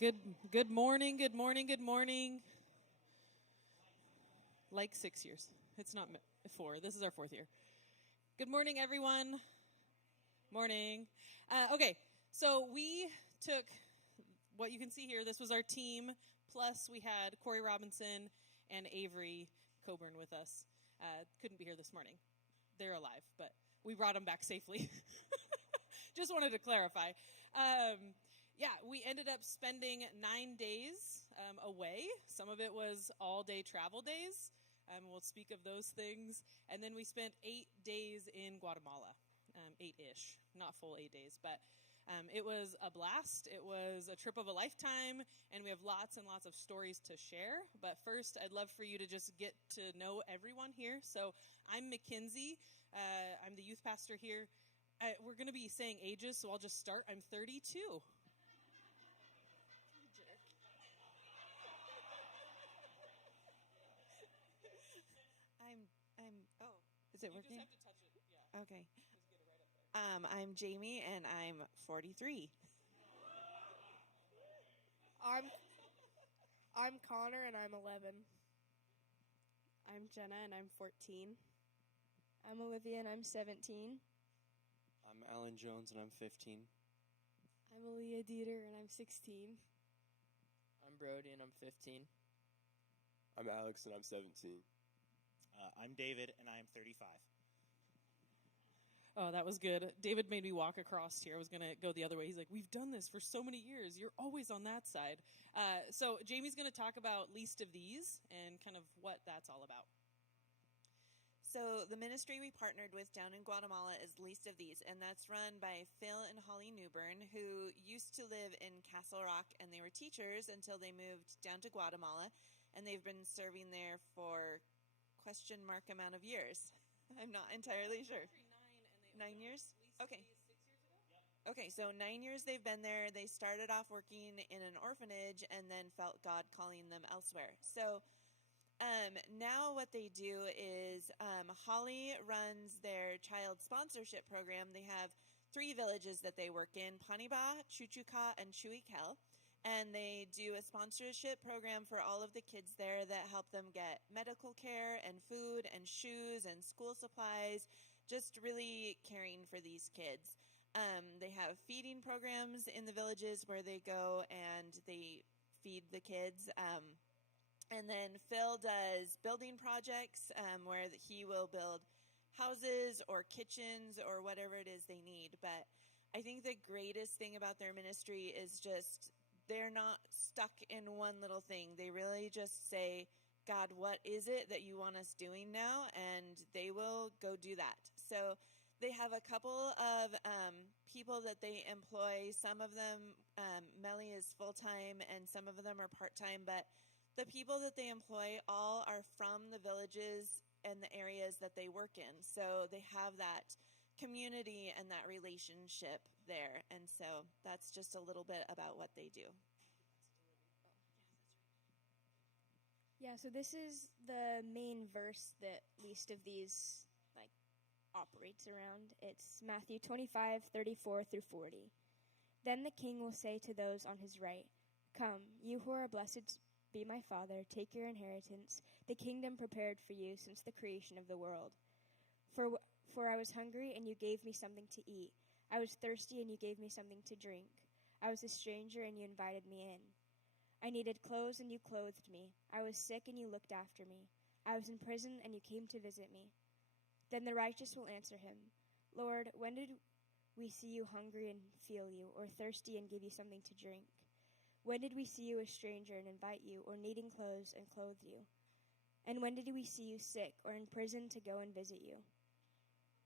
Good morning, good morning, good morning. Like 6 years. It's not 4. This is our 4th year. Good morning, everyone. Morning. Okay, so we took what you can see here. This was our team. Plus, we had Corey Robinson and Avery Coburn with us. Couldn't be here this morning. They're alive, but we brought them back safely. Just wanted to clarify. We ended up spending 9 days away. Some of it was all-day travel days. We'll speak of those things. And then we spent 8 days in Guatemala, 8-ish, not full 8 days. But it was a blast. It was a trip of a lifetime, and we have lots and lots of stories to share. But first, I'd love for you to just get to know everyone here. So I'm Mackenzie. I'm the youth pastor here. We're going to be saying ages, so I'll just start. I'm 32. Is it working? You just have to touch it, yeah. Okay. Just get it right up there. I'm Jamie, and I'm 43. I'm Connor, and I'm 11. I'm Jenna, and I'm 14. I'm Olivia, and I'm 17. I'm Alan Jones, and I'm 15. I'm Aaliyah Dieter, and I'm 16. I'm Brody, and I'm 15. I'm Alex, and I'm 17. I'm David, and I'm 35. Oh, that was good. David made me walk across here. I was going to go the other way. He's like, we've done this for so many years. You're always on that side. So Jamie's going to talk about Least of These and kind of what that's all about. So the ministry we partnered with down in Guatemala is Least of These, and that's run by Phil and Holly Newbern, who used to live in Castle Rock, and they were teachers until they moved down to Guatemala, and they've been serving there for question mark amount of years. I'm not entirely sure. 9 years? Okay. 6 years ago? Okay, so 9 years they've been there. They started off working in an orphanage and then felt God calling them elsewhere. So now what they do is Holly runs their child sponsorship program. They have 3 villages that they work in, Paniba, Chuchuca, and Chuikel. And they do a sponsorship program for all of the kids there that help them get medical care and food and shoes and school supplies, just really caring for these kids. They have feeding programs in the villages where they go and they feed the kids. And then Phil does building projects where he will build houses or kitchens or whatever it is they need. But I think the greatest thing about their ministry is just they're not stuck in one little thing. They really just say, God, what is it that you want us doing now? And they will go do that. So they have a couple of people that they employ. Some of them, Melly is full-time, and some of them are part-time. But the people that they employ all are from the villages and the areas that they work in. So they have that community and that relationship there. And so that's just a little bit about what they do. Yeah, so this is the main verse that Least of These operates around. It's Matthew 25:34 through 40. Then the king will say to those on his right, "Come, you who are blessed be my Father, take your inheritance, the kingdom prepared for you since the creation of the world. For I was hungry, and you gave me something to eat. I was thirsty, and you gave me something to drink. I was a stranger, and you invited me in. I needed clothes, and you clothed me. I was sick, and you looked after me. I was in prison, and you came to visit me." Then the righteous will answer him, "Lord, when did we see you hungry and feel you, or thirsty and give you something to drink? When did we see you a stranger and invite you, or needing clothes and clothe you? And when did we see you sick or in prison to go and visit you?"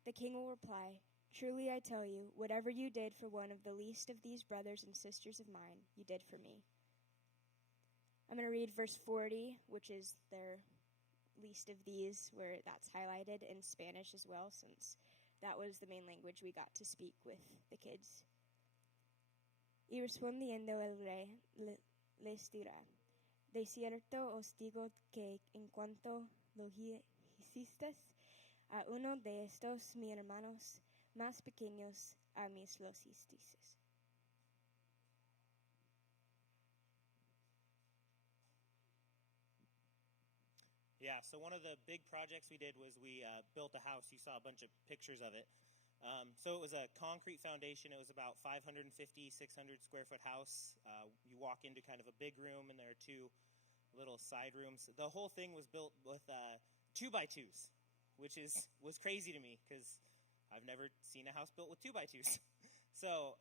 The king will reply, "Truly I tell you, whatever you did for one of the least of these brothers and sisters of mine, you did for me." I'm going to read verse 40, which is their Least of These, where that's highlighted in Spanish as well, since that was the main language we got to speak with the kids. Y respondiendo el rey les dirá, "De cierto os digo que en cuanto lo hiciste a uno de estos mis hermanos más pequeños, a mí lo hicisteis." Yeah, so one of the big projects we did was we built a house. You saw a bunch of pictures of it. So it was a concrete foundation. It was about 550, 600 square foot house. You walk into kind of a big room, and there are two little side rooms. The whole thing was built with 2x2s, which was crazy to me because I've never seen a house built with 2x2s. So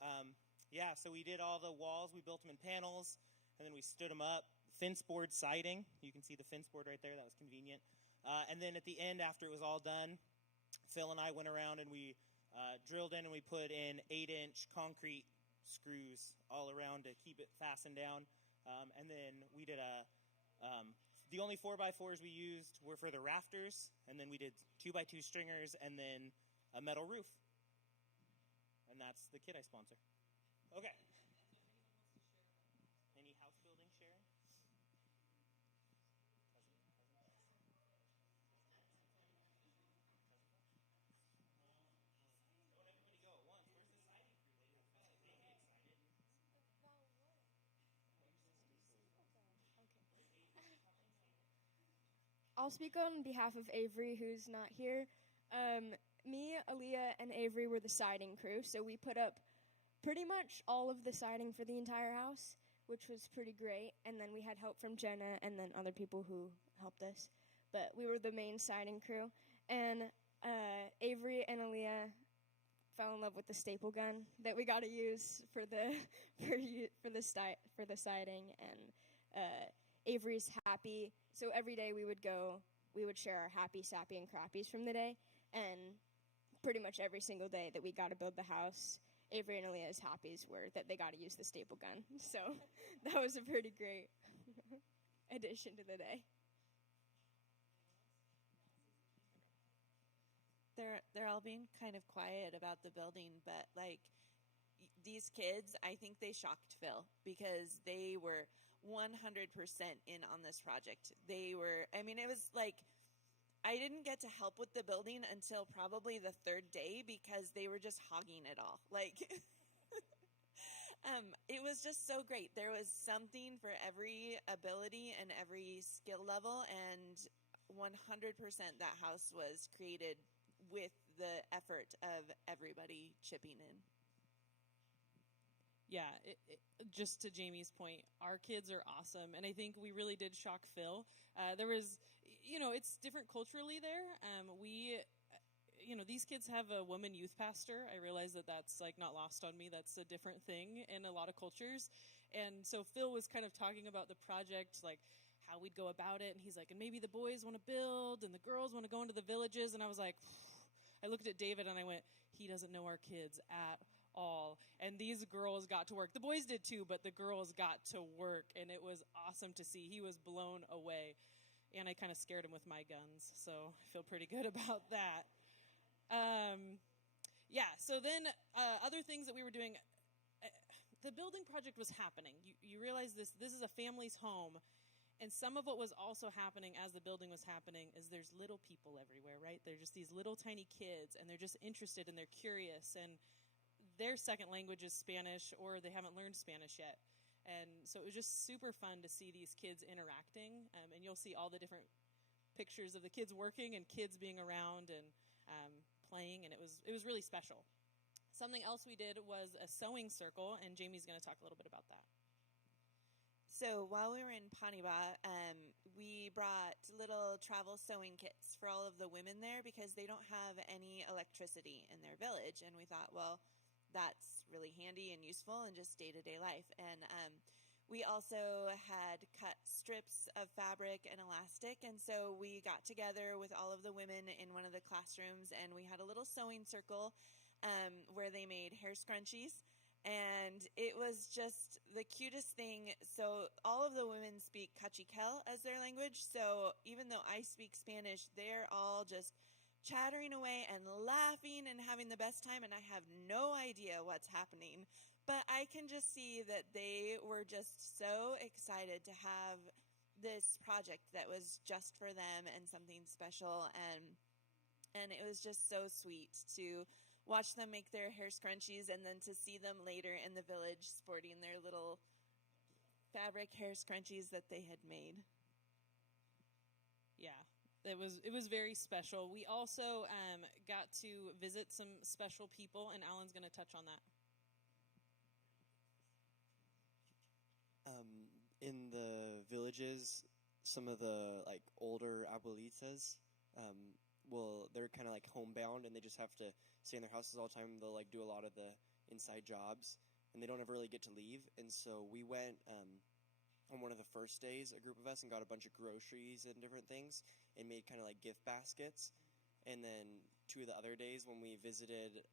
so we did all the walls. We built them in panels, and then we stood them up. Fence board siding. You can see the fence board right there. That was convenient. And then at the end, after it was all done, Phil and I went around and we drilled in and we put in 8-inch concrete screws all around to keep it fastened down. And then we did the only 4x4s we used were for the rafters, and then we did 2x2 stringers and then a metal roof. And that's the kit I sponsor. Okay. Any house building sharing? I'll speak on behalf of Avery, who's not here. Me, Aaliyah, and Avery were the siding crew, so we put up pretty much all of the siding for the entire house, which was pretty great. And then we had help from Jenna and then other people who helped us. But we were the main siding crew. And Avery and Aaliyah fell in love with the staple gun that we got to use for the for the siding. And Avery's happy. So every day we would share our happy, sappy, and crappies from the day. And pretty much every single day that we got to build the house, Avery and Aaliyah's happies were that they got to use the staple gun. So that was a pretty great addition to the day. They're all being kind of quiet about the building, but these kids, I think they shocked Phil because they were 100% in on this project. It was like I didn't get to help with the building until probably the third day because they were just hogging it all. It was just so great. There was something for every ability and every skill level, and 100% that house was created with the effort of everybody chipping in. Yeah, just to Jamie's point, our kids are awesome, and I think we really did shock Phil. There was, it's different culturally there. These kids have a woman youth pastor. I realize that that's not lost on me. That's a different thing in a lot of cultures. And so Phil was kind of talking about the project, how we'd go about it, and he's like, and maybe the boys want to build, and the girls want to go into the villages, and I was like, I looked at David and I went, he doesn't know our kids at all. And these girls got to work. The boys did too, but the girls got to work, and it was awesome to see. He was blown away, and I kind of scared him with my guns, so I feel pretty good about that. So then other things that we were doing, the building project was happening. You realize this is a family's home. And some of what was also happening as the building was happening is there's little people everywhere, right? They're just these little tiny kids, and they're just interested and they're curious, and their second language is Spanish, or they haven't learned Spanish yet. And so it was just super fun to see these kids interacting, and you'll see all the different pictures of the kids working and kids being around and playing, and it was really special. Something else we did was a sewing circle, and Jamie's going to talk a little bit about that. So while we were in Paniba, we brought little travel sewing kits for all of the women there because they don't have any electricity in their village. And we thought, well, that's really handy and useful in just day-to-day life. And we also had cut strips of fabric and elastic. And so we got together with all of the women in one of the classrooms, and we had a little sewing circle where they made hair scrunchies. And it was just the cutest thing. So all of the women speak Cachiquel as their language. So even though I speak Spanish, they're all just chattering away and laughing and having the best time. And I have no idea what's happening. But I can just see that they were just so excited to have this project that was just for them and something special. And it was just so sweet to watch them make their hair scrunchies and then to see them later in the village sporting their little fabric hair scrunchies that they had made. Yeah, it was very special. We also got to visit some special people, and Alan's going to touch on that. In the villages, some of the like older abuelitas, they're kind of like homebound, and they just have to stay in their houses all the time. They'll like do a lot of the inside jobs, and they don't ever really get to leave. And so we went on one of the first days, a group of us, and got a bunch of groceries and different things, and made kind of like gift baskets. And then 2 of the other days when we visited,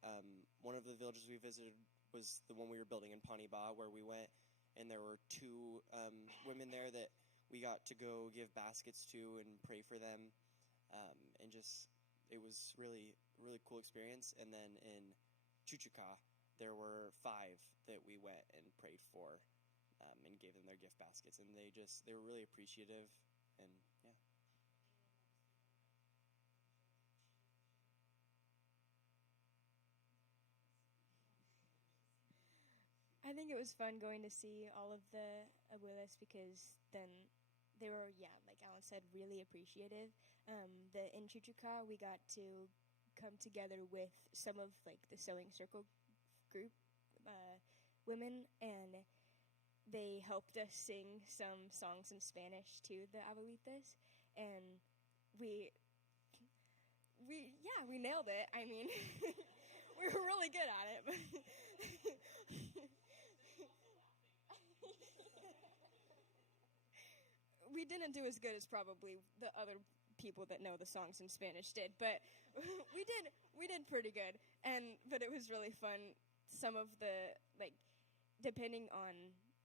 one of the villages we visited was the one we were building in Paniba, where we went. And there were 2 women there that we got to go give baskets to and pray for them. And just, it was really cool experience. And then in Chuchuka, there were 5 that we went and prayed for and gave them their gift baskets. And they were really appreciative. And yeah. I think it was fun going to see all of the abuelas because then they were, yeah, like Alan said, really appreciative. In Chuchuca, we got to come together with some of like the sewing circle group women, and they helped us sing some songs in Spanish to the abuelitas, and we nailed it. I mean, we were really good at it. We didn't do as good as probably the other people that know the songs in Spanish did, but we did pretty good. But it was really fun. Some of the, like, depending on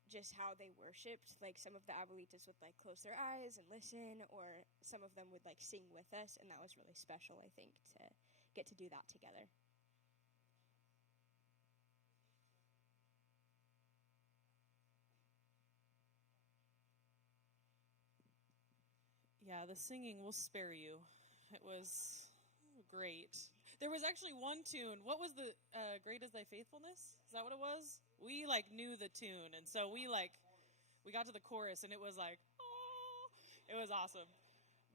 just how they worshipped, like some of the abuelitas would like close their eyes and listen, or some of them would like sing with us, and that was really special, I think, to get to do that together. Yeah, the singing will spare you. It was great. There was actually one tune. What was the "Great Is Thy Faithfulness"? Is that what it was? We like knew the tune, and so we got to the chorus, and it was like, oh, it was awesome.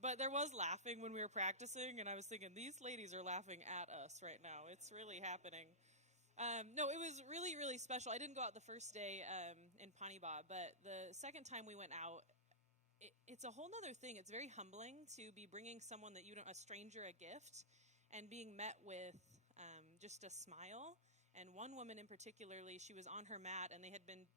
But there was laughing when we were practicing, and I was thinking, these ladies are laughing at us right now. It's really happening. No, it was really special. I didn't go out the first day in Paniba, but the second time we went out, it's a whole nother thing. It's very humbling to be bringing someone that you don't, a stranger, a gift, and being met with just a smile. And one woman in particularly, she was on her mat, and they had been,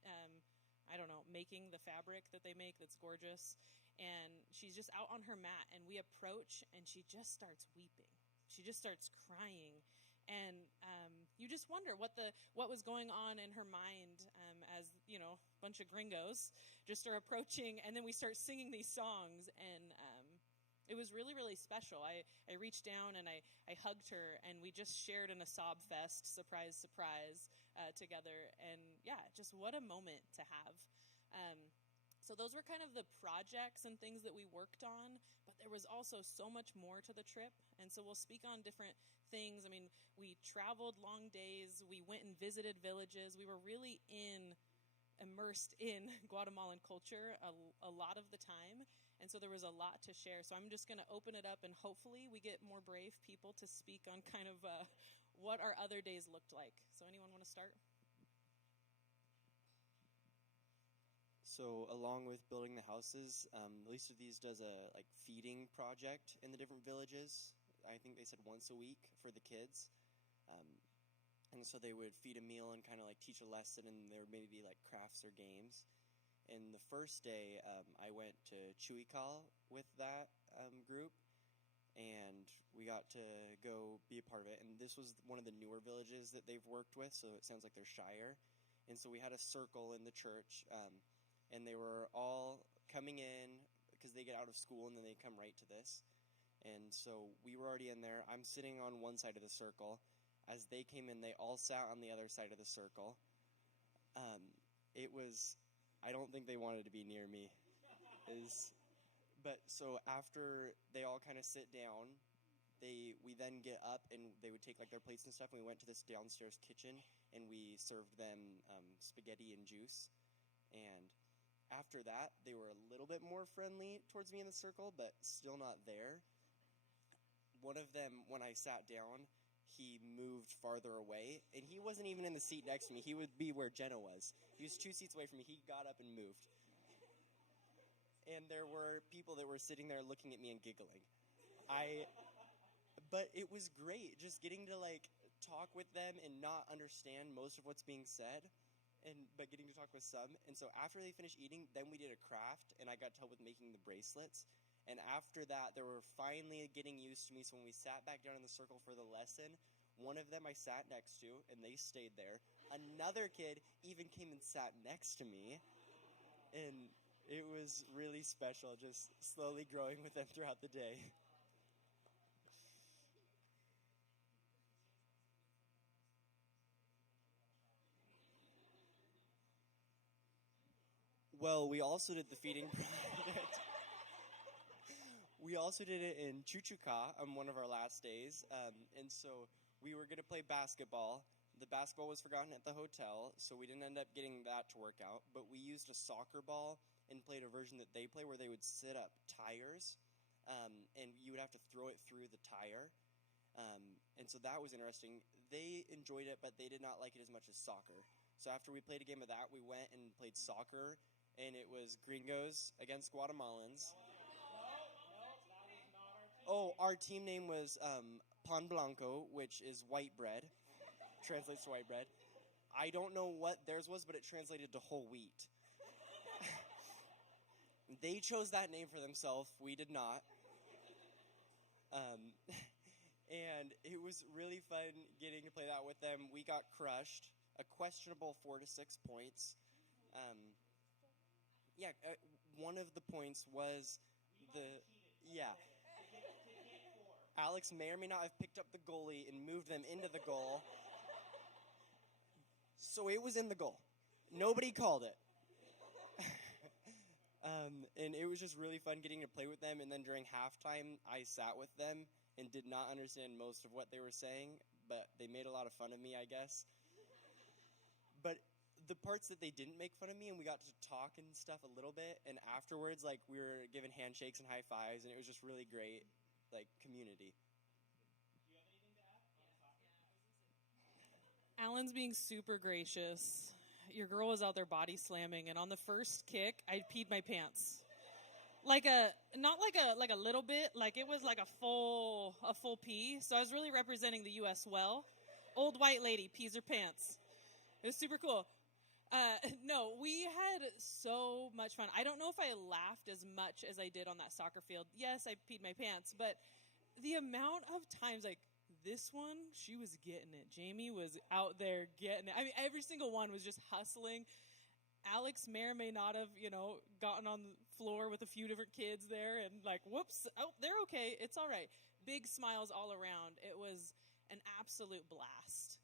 I don't know, making the fabric that they make that's gorgeous. And she's just out on her mat, and we approach, and she just starts weeping. She just starts crying. And you just wonder what was going on in her mind as, you know, a bunch of gringos just are approaching, and then we start singing these songs, and it was really special. I reached down and I hugged her, and we just shared in a sob fest, surprise, together, and yeah, just what a moment to have. So those were kind of the projects and things that we worked on, but there was also so much more to the trip, and so we'll speak on different things. I mean, we traveled long days, we went and visited villages, we were really immersed in Guatemalan culture a lot of the time, and so there was a lot to share. So I'm just going to open it up, and hopefully we get more brave people to speak on kind of what our other days looked like. So anyone want to start? So along with building the houses, the least of these does a like feeding project in the different villages. I think they said once a week for the kids. And so they would feed a meal and kind of like teach a lesson, and there would maybe be like crafts or games. And the first day, I went to Chuikal with that group, and we got to go be a part of it. And this was one of the newer villages that they've worked with, so it sounds like they're shyer. And so we had a circle in the church, and they were all coming in because they get out of school and then they come right to this. And so we were already in there. I'm sitting on one side of the circle. As they came in, they all sat on the other side of the circle. It was, I don't think they wanted to be near me. But so after they all kind of sit down, we then get up, and they would take like their plates and stuff, and we went to this downstairs kitchen, and we served them spaghetti and juice. And after that, they were a little bit more friendly towards me in the circle, but still not there. one of them, when I sat down, he moved farther away, and he wasn't even in the seat next to me. He would be where Jenna was. He was 2 seats away from me. He got up and moved. And there were people that were sitting there looking at me and giggling. But it was great just getting to like talk with them and not understand most of what's being said, but getting to talk with some. And so after they finished eating, then we did a craft, and I got to help with making the bracelets. And after that, they were finally getting used to me. So when we sat back down in the circle for the lesson, one of them I sat next to, and they stayed there. Another kid even came and sat next to me. And it was really special, just slowly growing with them throughout the day. Well, we also did the feeding project. We also did it in Chuchuca on one of our last days. And so we were going to play basketball. The basketball was forgotten at the hotel, so we didn't end up getting that to work out. But we used a soccer ball and played a version that they play where they would set up tires, and you would have to throw it through the tire. And so that was interesting. They enjoyed it, but they did not like it as much as soccer. So after we played a game of that, we went and played soccer, and it was Gringos against Guatemalans. Oh, our team name was Pan Blanco, which is white bread. Translates to white bread. I don't know what theirs was, but it translated to whole wheat. They chose that name for themselves. We did not. And it was really fun getting to play that with them. We got crushed. A questionable 4 to 6 points. One of the points was Alex may or may not have picked up the goalie and moved them into the goal. So it was in the goal. Nobody called it. And it was just really fun getting to play with them. And then during halftime, I sat with them and did not understand most of what they were saying, but they made a lot of fun of me, I guess. But the parts that they didn't make fun of me, and we got to talk and stuff a little bit, and afterwards, like, we were given handshakes and high fives, and it was just really great, like, community. Alan's being super gracious. Your girl was out there body slamming, and on the first kick, I peed my pants. Not like a little bit, like it was like a full pee. So I was really representing the U.S. well. Old white lady pees her pants. It was super cool. No, we had so much fun. I don't know if I laughed as much as I did on that soccer field. Yes, I peed my pants, but the amount of times, like, this one, she was getting it. Jamie was out there getting it. I mean, every single one was just hustling. Alex may or may not have, gotten on the floor with a few different kids there and like, whoops, oh, they're okay. It's all right. Big smiles all around. It was an absolute blast.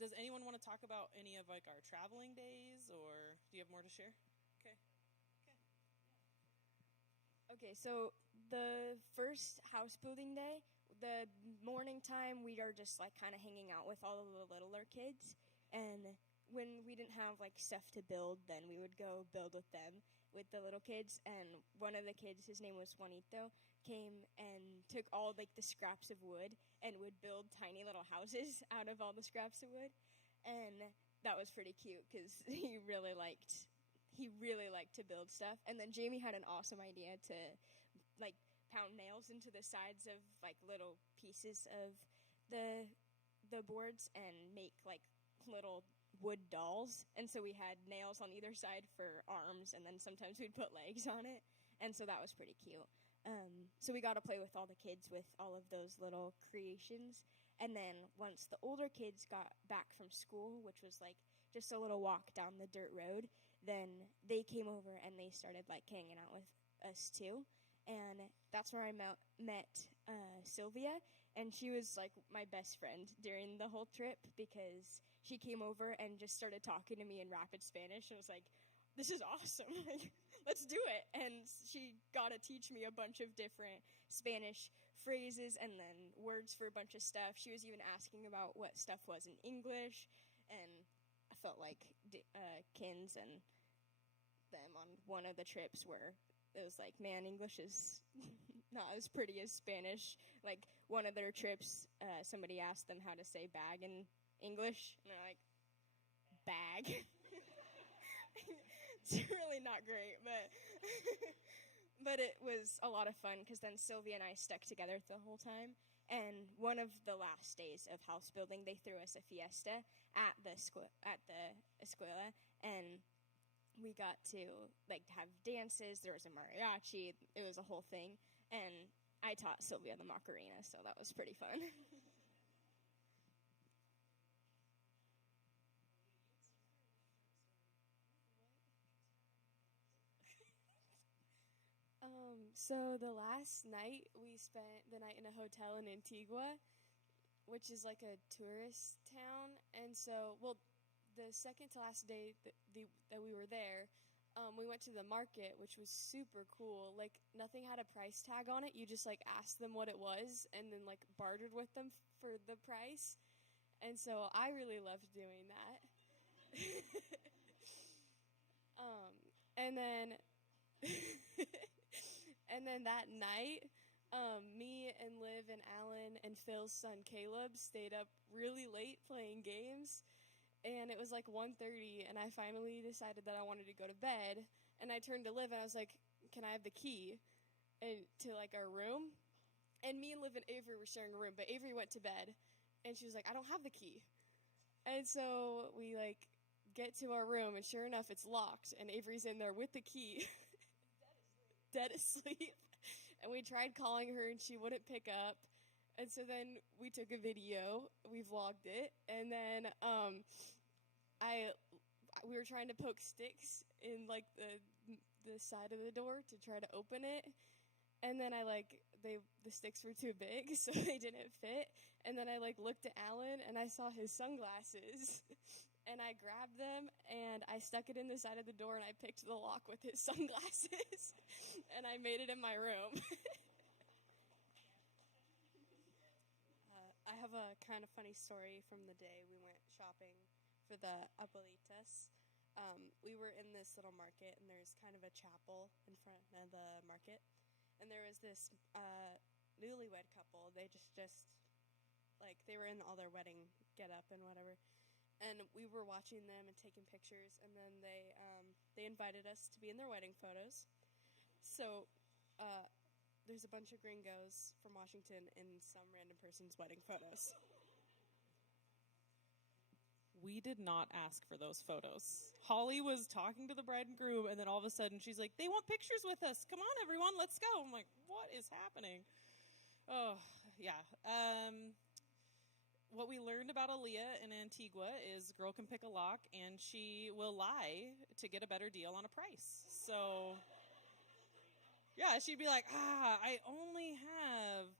Does anyone want to talk about any of like our traveling days, or do you have more to share? Okay, so the first house building day, the morning time, we are just like kind of hanging out with all of the littler kids, and when we didn't have like stuff to build, then we would go build with them, with the little kids. And one of the kids, his name was Juanito, came and took all like the scraps of wood and would build tiny little houses out of all the scraps of wood, and that was pretty cute because he really liked to build stuff. And then Jamie had an awesome idea to like pound nails into the sides of like little pieces of the boards and make like little wood dolls. And so we had nails on either side for arms, and then sometimes we'd put legs on it, and so that was pretty cute. So we got to play with all the kids with all of those little creations. And then once the older kids got back from school, which was like just a little walk down the dirt road, then they came over and they started like hanging out with us too. And that's where I met Sylvia, and she was like my best friend during the whole trip because she came over and just started talking to me in rapid Spanish and was like, this is awesome, let's do it. And she got to teach me a bunch of different Spanish phrases and then words for a bunch of stuff. She was even asking about what stuff was in English, and I felt like Kins and them on one of the trips where it was like, man, English is not as pretty as Spanish. Like one of their trips, somebody asked them how to say bag in English, and they're like, bag. It's really not great, but but it was a lot of fun because then Sylvia and I stuck together the whole time. And one of the last days of house building, they threw us a fiesta at the escuela, and we got to like have dances. There was a mariachi. It was a whole thing, and I taught Sylvia the Macarena, so that was pretty fun. So the last night we spent the night in a hotel in Antigua, which is like a tourist town. And so, well, the second to last day that we were there, we went to the market, which was super cool. Like nothing had a price tag on it. You just like asked them what it was and then like bartered with them for the price. And so I really loved doing that. And then and then that night, me and Liv and Alan and Phil's son Caleb stayed up really late playing games, and it was like 1:30, and I finally decided that I wanted to go to bed, and I turned to Liv and I was like, "Can I have the key?" And to like our room, and me and Liv and Avery were sharing a room, but Avery went to bed, and she was like, "I don't have the key," and so we like get to our room, and sure enough, it's locked, and Avery's in there with the key. Dead asleep, and we tried calling her and she wouldn't pick up, and so then we took a video, we vlogged it, and then we were trying to poke sticks in like the side of the door to try to open it, and then the sticks were too big, so they didn't fit, and then I like looked at Alan and I saw his sunglasses. And I grabbed them, and I stuck it in the side of the door, and I picked the lock with his sunglasses, and I made it in my room. I have a kind of funny story from the day we went shopping for the abuelitas. We were in this little market, and there's kind of a chapel in front of the market, and there was this newlywed couple. They just like they were in all their wedding get up and whatever. And we were watching them and taking pictures, and then they invited us to be in their wedding photos. So there's a bunch of gringos from Washington in some random person's wedding photos. We did not ask for those photos. Holly was talking to the bride and groom, and then all of a sudden she's like, "They want pictures with us. Come on, everyone, let's go." I'm like, what is happening? Oh, yeah. What we learned about Aaliyah in Antigua is girl can pick a lock, and she will lie to get a better deal on a price. So, yeah, she'd be like, I only have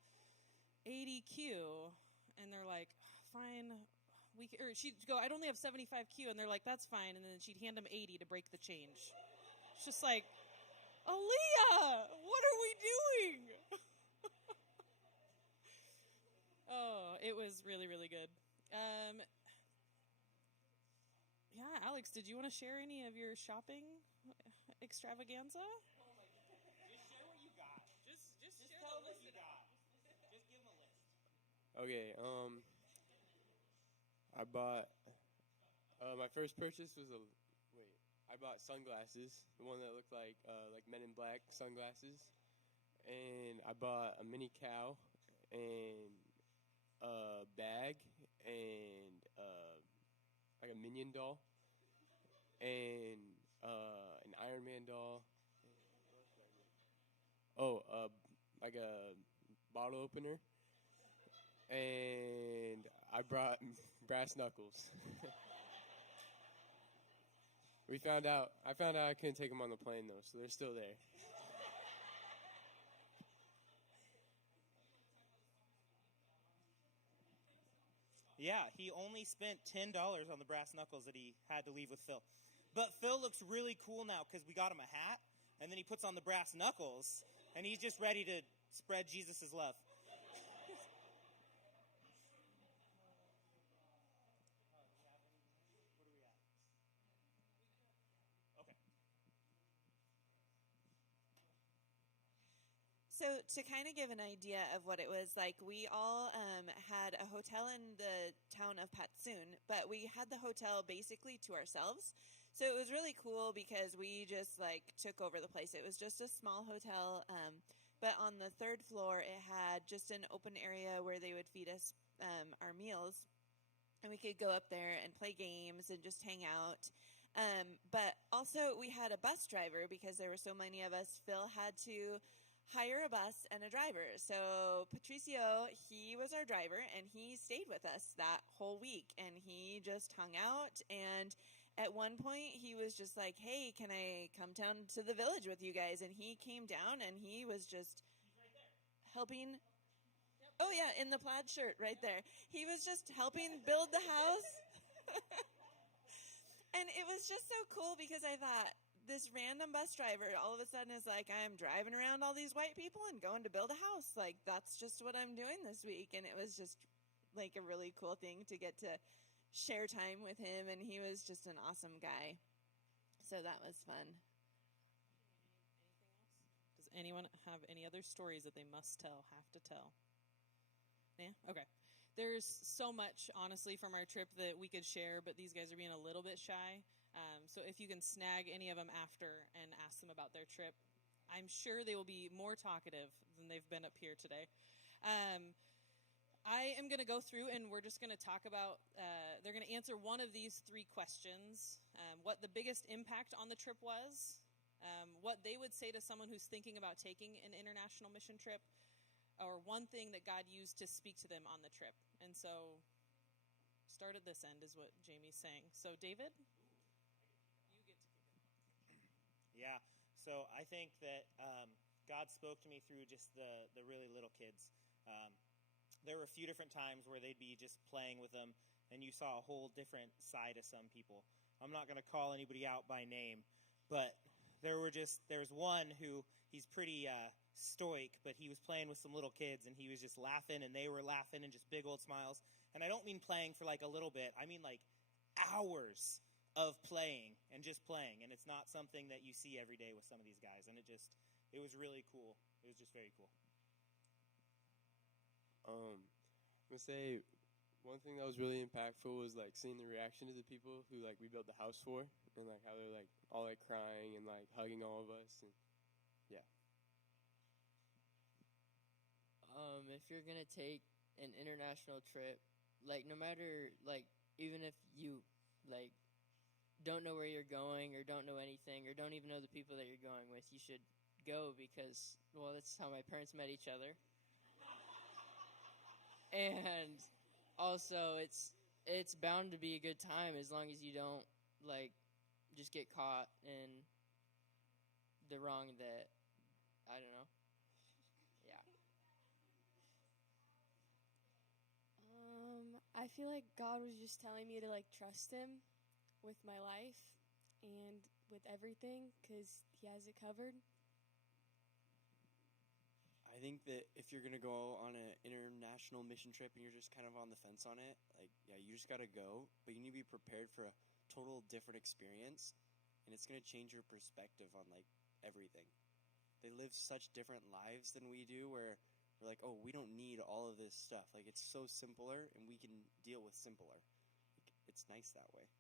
80Q. And they're like, fine. Or she'd go, I'd only have 75Q. And they're like, that's fine. And then she'd hand them 80 to break the change. It's just like, Aaliyah, what are we doing? Oh, it was really, really good. Yeah, Alex, did you want to share any of your shopping extravaganza? Oh my goodness. Just share what you got. Just share tell what you got. Just give them a list. Okay, I bought, my first purchase was I bought sunglasses, the one that looked like Men in Black sunglasses, and I bought a mini cow, and a bag, and like a Minion doll, and an Iron Man doll. Oh, like a bottle opener, and I brought brass knuckles. I found out I couldn't take them on the plane though, so they're still there. Yeah, he only spent $10 on the brass knuckles that he had to leave with Phil. But Phil looks really cool now because we got him a hat, and then he puts on the brass knuckles, and he's just ready to spread Jesus' love. So to kind of give an idea of what it was like, we all had a hotel in the town of Patsoon, but we had the hotel basically to ourselves. So it was really cool because we just like took over the place. It was just a small hotel, but on the third floor, it had just an open area where they would feed us our meals, and we could go up there and play games and just hang out. But also, we had a bus driver because there were so many of us. Phil had to hire a bus and a driver. So Patricio, he was our driver, and he stayed with us that whole week, and he just hung out. And at one point, he was just like, "Hey, can I come down to the village with you guys?" And he came down, and he was just helping. Oh yeah, in the plaid shirt right there. He was just helping build the house. And it was just so cool because I thought this random bus driver all of a sudden is like, I'm driving around all these white people and going to build a house. Like, that's just what I'm doing this week. And it was just like a really cool thing to get to share time with him. And he was just an awesome guy. So that was fun. Does anyone have any other stories that they must tell, have to tell? Yeah? Okay. There's so much, honestly, from our trip that we could share, but these guys are being a little bit shy. So if you can snag any of them after and ask them about their trip, I'm sure they will be more talkative than they've been up here today. I am going to go through and we're just going to talk about, they're going to answer one of these three questions. What the biggest impact on the trip was, what they would say to someone who's thinking about taking an international mission trip, or one thing that God used to speak to them on the trip. And so, start at this end is what Jamie's saying. So, David, you get to kick it. Yeah. So I think that God spoke to me through just the really little kids. There were a few different times where they'd be just playing with them, and you saw a whole different side of some people. I'm not going to call anybody out by name, but there's one who he's pretty stoic, but he was playing with some little kids, and he was just laughing, and they were laughing, and just big old smiles. And I don't mean playing for like a little bit. I mean like hours of playing and just playing. And it's not something that you see every day with some of these guys. And it was really cool. It was just very cool. I'm gonna say one thing that was really impactful was like seeing the reaction of the people who like we built the house for, and like how they're like all like crying and like hugging all of us, and yeah. If you're gonna take an international trip, like no matter like even if you like don't know where you're going or don't know anything or don't even know the people that you're going with, you should go because well, that's how my parents met each other. And also it's bound to be a good time as long as you don't like just get caught in the wrong that I don't know. Yeah. I feel like God was just telling me to like trust Him with my life and with everything because He has it covered. I think that if you're going to go on an international mission trip and you're just kind of on the fence on it, like, yeah, you just got to go, but you need to be prepared for a total different experience, and it's going to change your perspective on, like, everything. They live such different lives than we do, where we're like, oh, we don't need all of this stuff. Like, it's so simpler, and we can deal with simpler. Like, it's nice that way.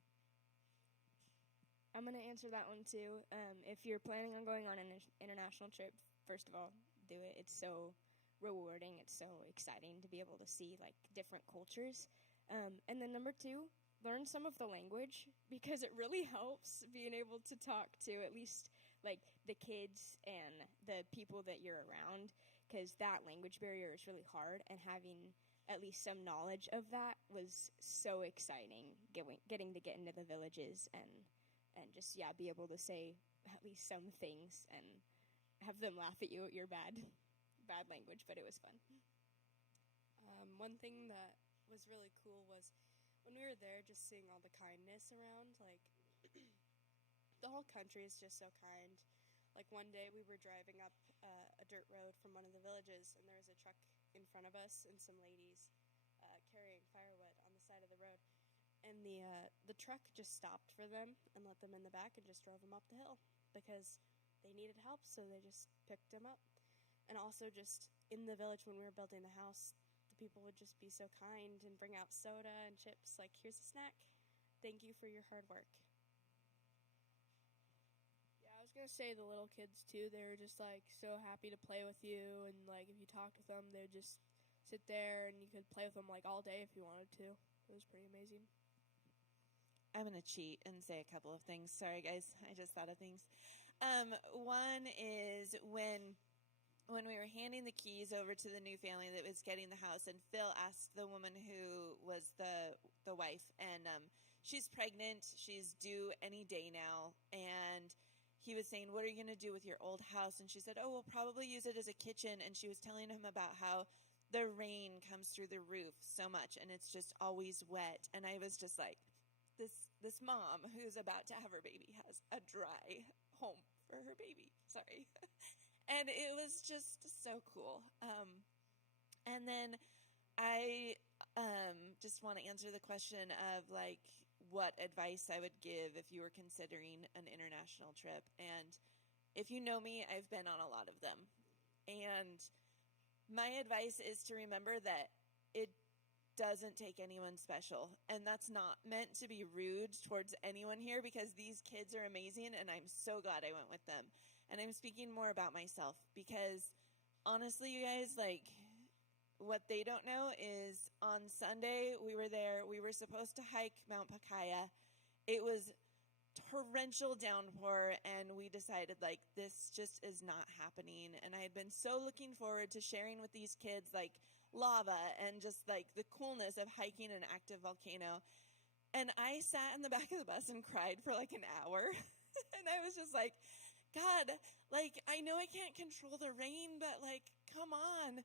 I'm going to answer that one too. If you're planning on going on an international trip, first of all, do it. It's so rewarding. It's so exciting to be able to see like different cultures. And then number two, learn some of the language because it really helps being able to talk to at least like the kids and the people that you're around because that language barrier is really hard, and having at least some knowledge of that was so exciting getting to get into the villages and just be able to say at least some things and have them laugh at you at your bad language, but it was fun. One thing that was really cool was when we were there, just seeing all the kindness around. Like, the whole country is just so kind. Like, one day we were driving up a dirt road from one of the villages, and there was a truck in front of us and some ladies carrying firewood on the side of the road. And the truck just stopped for them and let them in the back and just drove them up the hill because they needed help, so they just picked them up. And also just in the village when we were building the house, the people would just be so kind and bring out soda and chips. Like, here's a snack. Thank you for your hard work. Yeah, I was gonna say the little kids too. They were just like so happy to play with you, and like if you talked with them, they would just sit there and you could play with them like all day if you wanted to. It was pretty amazing. I'm going to cheat and say a couple of things. Sorry, guys. I just thought of things. One is when we were handing the keys over to the new family that was getting the house, and Phil asked the woman who was the wife, and she's pregnant. She's due any day now, and he was saying, what are you going to do with your old house? And she said, oh, we'll probably use it as a kitchen. And she was telling him about how the rain comes through the roof so much, and it's just always wet. And I was just like, this mom who's about to have her baby has a dry home for her baby. Sorry. And it was just so cool. And then I just want to answer the question of like what advice I would give if you were considering an international trip. And if you know me, I've been on a lot of them. And my advice is to remember that it doesn't take anyone special. And that's not meant to be rude towards anyone here, because these kids are amazing and I'm so glad I went with them. And I'm speaking more about myself because honestly, you guys, like, what they don't know is on Sunday we were there. We were supposed to hike Mount Pacaya. It was torrential downpour, and we decided like this just is not happening. And I had been so looking forward to sharing with these kids like lava and just like the coolness of hiking an active volcano. And I sat in the back of the bus and cried for like an hour. And I was just like, God, like, I know I can't control the rain, but like, come on.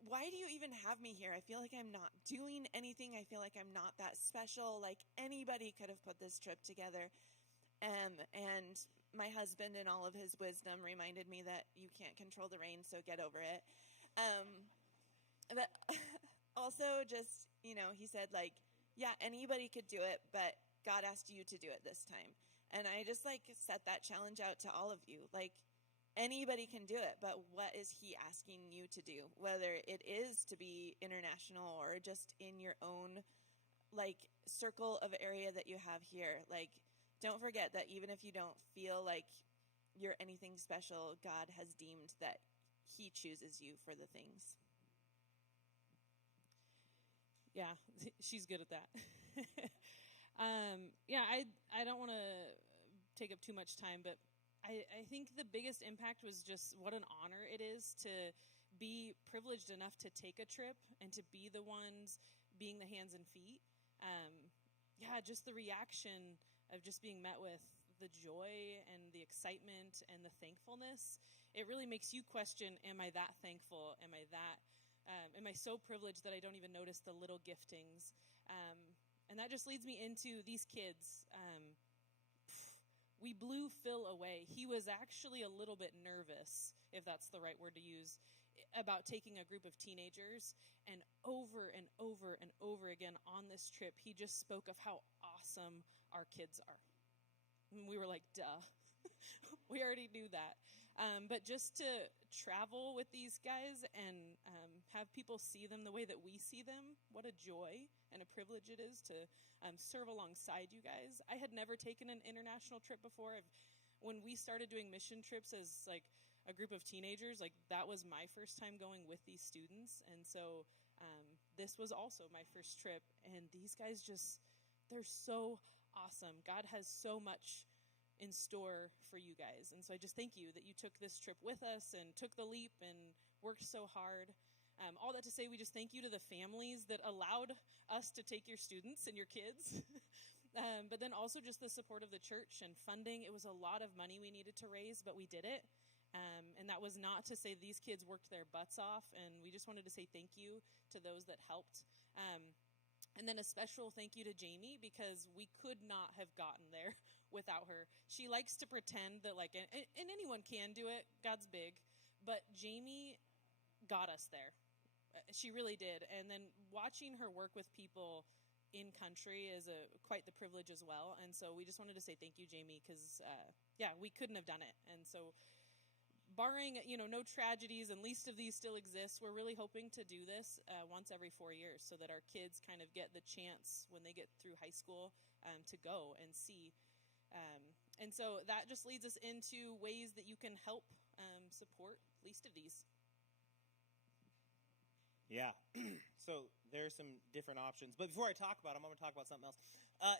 Why do you even have me here? I feel like I'm not doing anything. I feel like I'm not that special. Like, anybody could have put this trip together. And my husband, in all of his wisdom, reminded me that you can't control the rain, so get over it. But also just, you know, he said, like, yeah, anybody could do it, but God asked you to do it this time. And I just, like, set that challenge out to all of you. Like, anybody can do it, but what is he asking you to do? Whether it is to be international or just in your own, like, circle of area that you have here. Like, don't forget that even if you don't feel like you're anything special, God has deemed that he chooses you for the things. Yeah, she's good at that. Yeah, I don't want to take up too much time, but I think the biggest impact was just what an honor it is to be privileged enough to take a trip and to be the ones being the hands and feet. Yeah, just the reaction of just being met with the joy and the excitement and the thankfulness. It really makes you question, am I that thankful? Am I so privileged that I don't even notice the little giftings? And that just leads me into these kids. We blew Phil away. He was actually a little bit nervous, if that's the right word to use, about taking a group of teenagers. And over and over and over again on this trip, he just spoke of how awesome our kids are. And we were like, duh. We already knew that. But just to travel with these guys and have people see them the way that we see them, what a joy and a privilege it is to serve alongside you guys. I had never taken an international trip before. When we started doing mission trips as like a group of teenagers, like that was my first time going with these students. And so this was also my first trip. And these guys they're so awesome. God has so much in store for you guys. And so I just thank you that you took this trip with us and took the leap and worked so hard. All that to say, we just thank you to the families that allowed us to take your students and your kids. But then also just the support of the church and funding. It was a lot of money we needed to raise, but we did it. And that was not to say these kids worked their butts off. And we just wanted to say thank you to those that helped. And then a special thank you to Jamie, because we could not have gotten there without her. She likes to pretend that, like, and anyone can do it, God's big, but Jamie got us there. She really did. And then watching her work with people in country is quite the privilege as well. And so we just wanted to say thank you, Jamie, because, yeah, we couldn't have done it. And so barring, no tragedies, and least of these still exist, we're really hoping to do this once every 4 years so that our kids kind of get the chance when they get through high school to go and see. And so that just leads us into ways that you can help support least of these. Yeah. So there's some different options. But before I talk about them, I'm going to talk about something else.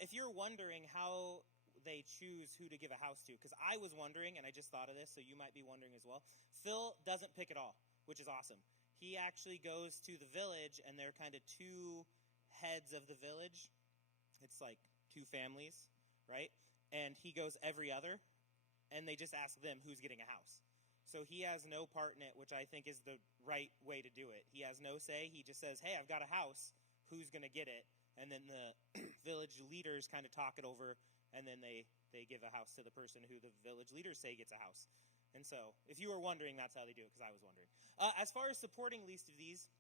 If you're wondering how they choose who to give a house to, because I was wondering, and I just thought of this, so you might be wondering as well. Phil doesn't pick at all, which is awesome. He actually goes to the village, and they're kind of two heads of the village. It's like two families, right? And he goes every other, and they just ask them who's getting a house. So he has no part in it, which I think is the right way to do it. He has no say. He just says, hey, I've got a house. Who's going to get it? And then the village leaders kind of talk it over, and then they give a house to the person who the village leaders say gets a house. And so if you were wondering, that's how they do it, because I was wondering. As far as supporting least of these,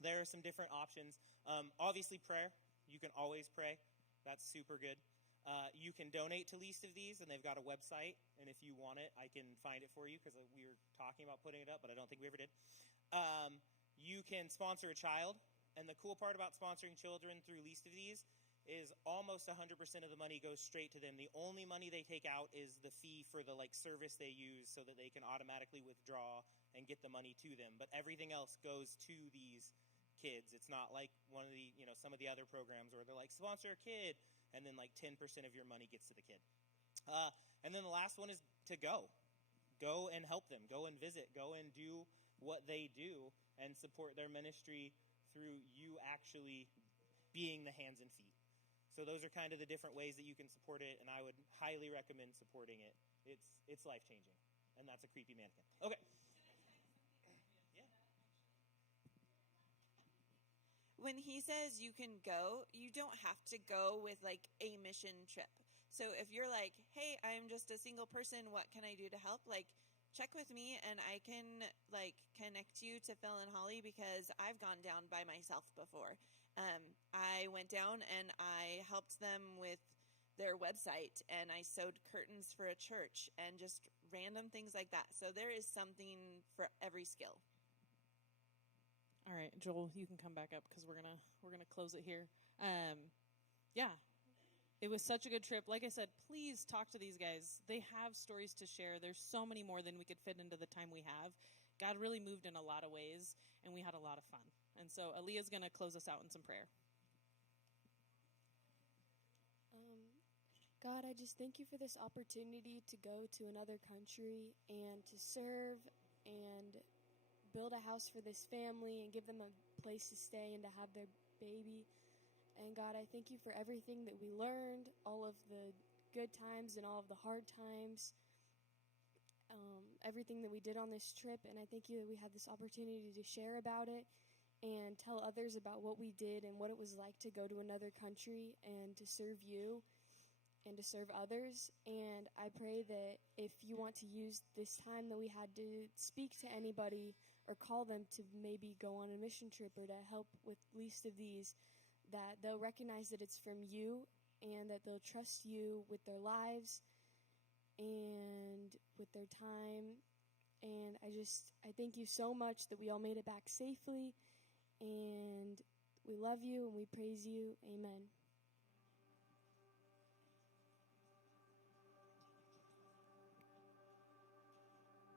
there are some different options. Obviously, prayer. You can always pray. That's super good. You can donate to least of these, and they've got a website. And if you want it, I can find it for you, because we were talking about putting it up, but I don't think we ever did. You can sponsor a child. And the cool part about sponsoring children through least of these is almost 100% of the money goes straight to them. The only money they take out is the fee for the service they use so that they can automatically withdraw and get the money to them. But everything else goes to these kids. It's not like one of the, some of the other programs where they're like, sponsor a kid, and then 10% of your money gets to the kid. And then the last one is to go. Go and help them. Go and visit. Go and do what they do and support their ministry through you actually being the hands and feet. So those are kind of the different ways that you can support it, and I would highly recommend supporting it. It's life-changing, and that's a creepy mannequin. Okay. Yeah. When he says you can go, you don't have to go with a mission trip. So if you're like, hey, I'm just a single person, what can I do to help? Check with me, and I can connect you to Phil and Holly, because I've gone down by myself before. I went down and I helped them with their website, and I sewed curtains for a church, and just random things like that. So there is something for every skill. All right, Joel, you can come back up because we're gonna close it here. Yeah. It was such a good trip. Like I said, please talk to these guys. They have stories to share. There's so many more than we could fit into the time we have. God really moved in a lot of ways, and we had a lot of fun. And so Aaliyah's going to close us out in some prayer. God, I just thank you for this opportunity to go to another country and to serve and build a house for this family and give them a place to stay and to have their baby. And God, I thank you for everything that we learned, all of the good times and all of the hard times, everything that we did on this trip. And I thank you that we had this opportunity to share about it and tell others about what we did and what it was like to go to another country and to serve you and to serve others. And I pray that if you want to use this time that we had to speak to anybody or call them to maybe go on a mission trip or to help with least of these, that they'll recognize that it's from you and that they'll trust you with their lives and with their time. And I thank you so much that we all made it back safely, and we love you and we praise you. Amen.